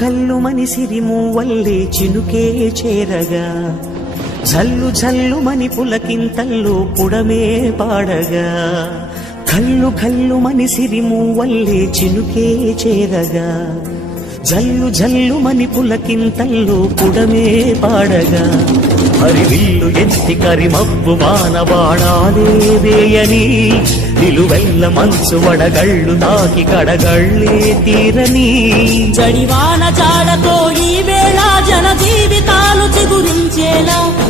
ఘల్లు మని సిరిమూవల్లే చినుకే చేరగా, జల్లు జల్లు మని పులకింతల్లో పుడమే పాడగా, ఘల్లు ఘల్లు మని సిరిమూవల్లే చినుకే చేరగా, జల్లు జల్లు మని పులకింతల్లో పుడమే పాడగా, హరివిల్లు ఎత్తి కరిమబ్బు వానబాణాలే వేయని, నిలువెల్ల మంచు వడగళ్ళు తాకి కడగళ్ళే తీరని, జడివాన జాడతో ఈ వేళ జన జీవితాలు చిగురించేలా